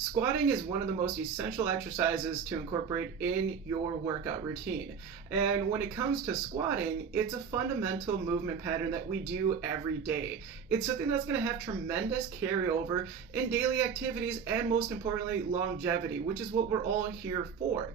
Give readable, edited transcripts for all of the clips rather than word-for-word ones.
Squatting is one of the most essential exercises to incorporate in your workout routine. And when it comes to squatting, it's a fundamental movement pattern that we do every day. It's something that's going to have tremendous carryover in daily activities and, most importantly, longevity, which is what we're all here for.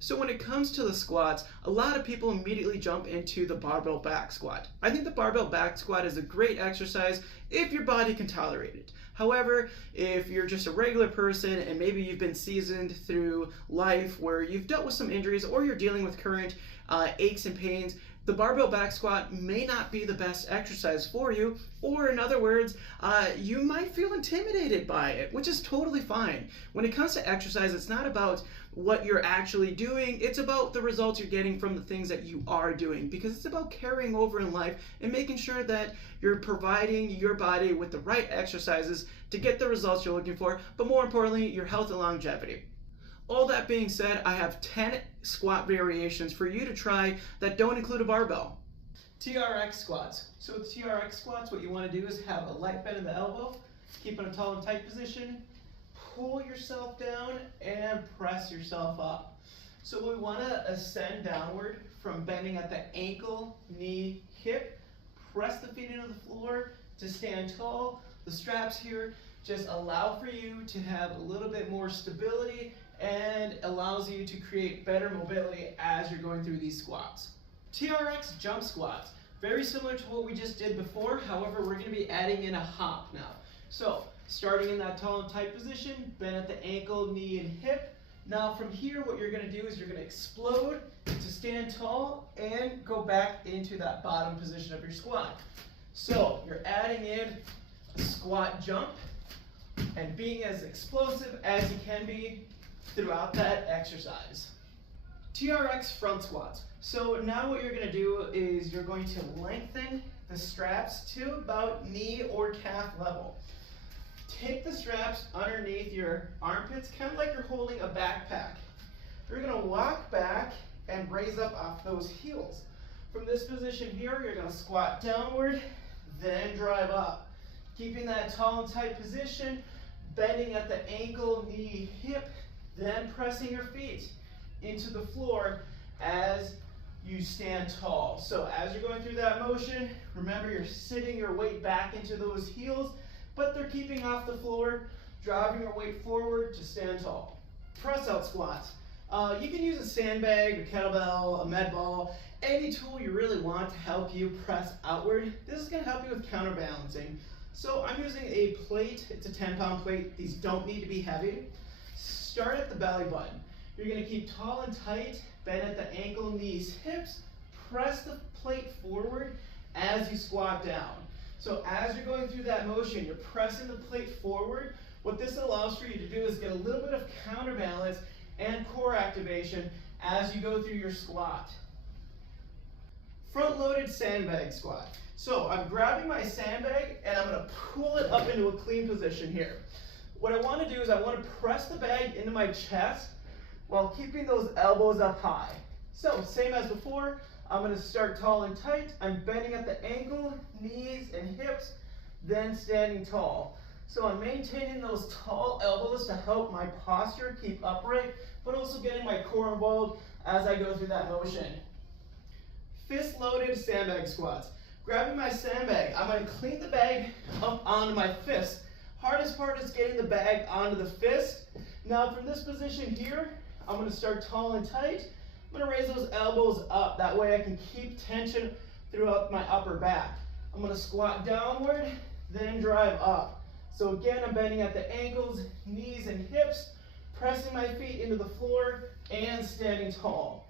So when it comes to the squats, a lot of people immediately jump into the barbell back squat. I think the barbell back squat is a great exercise if your body can tolerate it. However, if you're just a regular person and maybe you've been seasoned through life where you've dealt with some injuries or you're dealing with current aches and pains, the barbell back squat may not be the best exercise for you, or in other words, you might feel intimidated by it, which is totally fine. When it comes to exercise, it's not about what you're actually doing, it's about the results you're getting from the things that you are doing, because it's about carrying over in life and making sure that you're providing your body with the right exercises to get the results you're looking for, but more importantly, your health and longevity. All that being said, I have 10 squat variations for you to try that don't include a barbell. TRX squats. So with TRX squats, what you want to do is have a light bend in the elbow, keep in a tall and tight position, pull yourself down, and press yourself up. So we want to ascend downward from bending at the ankle, knee, hip, press the feet into the floor to stand tall. The straps here just allow for you to have a little bit more stability and allows you to create better mobility as you're going through these squats. TRX jump squats, very similar to what we just did before, however we're going to be adding in a hop now. So starting in that tall and tight position, bend at the ankle, knee, and hip. Now from here what you're going to do is you're going to explode to stand tall and go back into that bottom position of your squat. So you're adding in a squat jump and being as explosive as you can be throughout that exercise. TRX front squats. So now what you're going to do is you're going to lengthen the straps to about knee or calf level. Take the straps underneath your armpits, kind of like you're holding a backpack. You're going to walk back and raise up off those heels. From this position here, you're going to squat downward, then drive up. Keeping that tall and tight position, bending at the ankle, knee, hip, then pressing your feet into the floor as you stand tall. So as you're going through that motion, remember you're sitting your weight back into those heels, but they're keeping off the floor, driving your weight forward to stand tall. Press out squats. You can use a sandbag, a kettlebell, a med ball, any tool you really want to help you press outward. This is going to help you with counterbalancing. So I'm using a plate, it's a 10-pound plate. These don't need to be heavy. Start at the belly button. You're going to keep tall and tight, bend at the ankle, knees, hips, press the plate forward as you squat down. So as you're going through that motion, you're pressing the plate forward. What this allows for you to do is get a little bit of counterbalance and core activation as you go through your squat. Front-loaded sandbag squat. So I'm grabbing my sandbag and I'm going to pull it up into a clean position here. What I want to do is I want to press the bag into my chest while keeping those elbows up high. So same as before, I'm going to start tall and tight. I'm bending at the ankle, knees, and hips, then standing tall. So I'm maintaining those tall elbows to help my posture keep upright, but also getting my core involved as I go through that motion. Fist-loaded sandbag squats. Grabbing my sandbag, I'm going to clean the bag up onto my fist. Hardest part is getting the bag onto the fist. Now from this position here, I'm going to start tall and tight. I'm going to raise those elbows up. That way I can keep tension throughout my upper back. I'm going to squat downward, then drive up. So again, I'm bending at the ankles, knees, and hips, pressing my feet into the floor, and standing tall.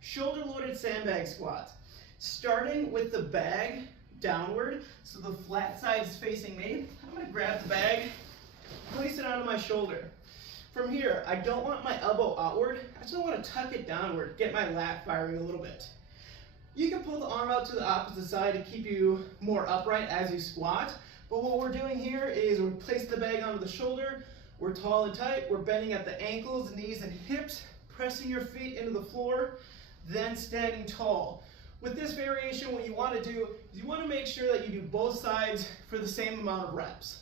Shoulder-loaded sandbag squats. Starting with the bag downward, so the flat side is facing me. I'm going to grab the bag, place it onto my shoulder. From here, I don't want my elbow outward. I just want to tuck it downward, get my lat firing a little bit. You can pull the arm out to the opposite side to keep you more upright as you squat. But what we're doing here is we place the bag onto the shoulder. We're tall and tight. We're bending at the ankles, knees, and hips, pressing your feet into the floor, then standing tall. With this variation, what you want to do is you want to make sure that you do both sides for the same amount of reps.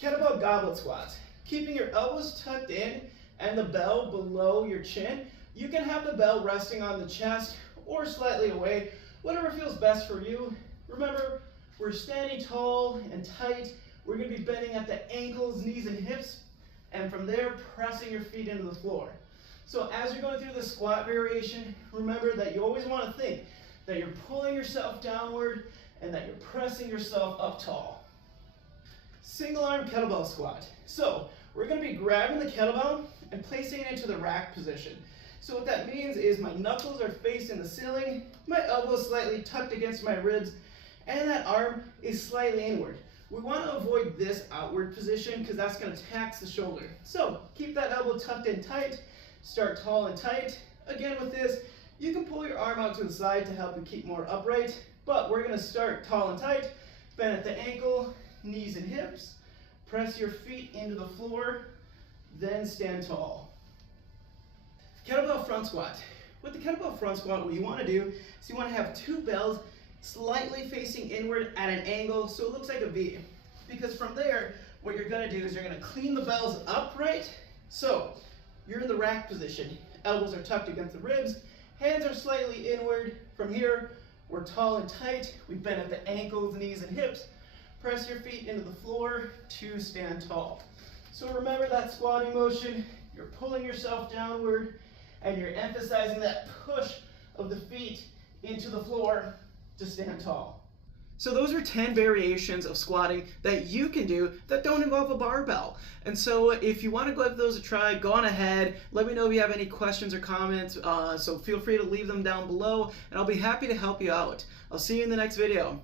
Kettlebell goblet squats. Keeping your elbows tucked in and the bell below your chin. You can have the bell resting on the chest or slightly away, whatever feels best for you. Remember, we're standing tall and tight. We're going to be bending at the ankles, knees, and hips, and from there, pressing your feet into the floor. So as you're going through the squat variation, remember that you always want to think that you're pulling yourself downward and that you're pressing yourself up tall. Single arm kettlebell squat. So we're going to be grabbing the kettlebell and placing it into the rack position. So what that means is my knuckles are facing the ceiling, my elbows slightly tucked against my ribs, and that arm is slightly inward. We want to avoid this outward position because that's going to tax the shoulder. So keep that elbow tucked in tight, start tall and tight. Again with this, you can pull your arm out to the side to help you keep more upright, but we're going to start tall and tight, bend at the ankle, knees and hips, press your feet into the floor, then stand tall. Kettlebell front squat. With the kettlebell front squat, what you want to do is you want to have two bells slightly facing inward at an angle so it looks like a V. Because from there, what you're going to do is you're going to clean the bells upright. So you're in the rack position. Elbows are tucked against the ribs. Hands are slightly inward. From here, we're tall and tight. We bend at the ankles, knees, and hips. Press your feet into the floor to stand tall. So remember that squatting motion. You're pulling yourself downward and you're emphasizing that push of the feet into the floor to stand tall. So those are 10 variations of squatting that you can do that don't involve a barbell. And so if you want to give those a try, go on ahead. Let me know if you have any questions or comments. So feel free to leave them down below and I'll be happy to help you out. I'll see you in the next video.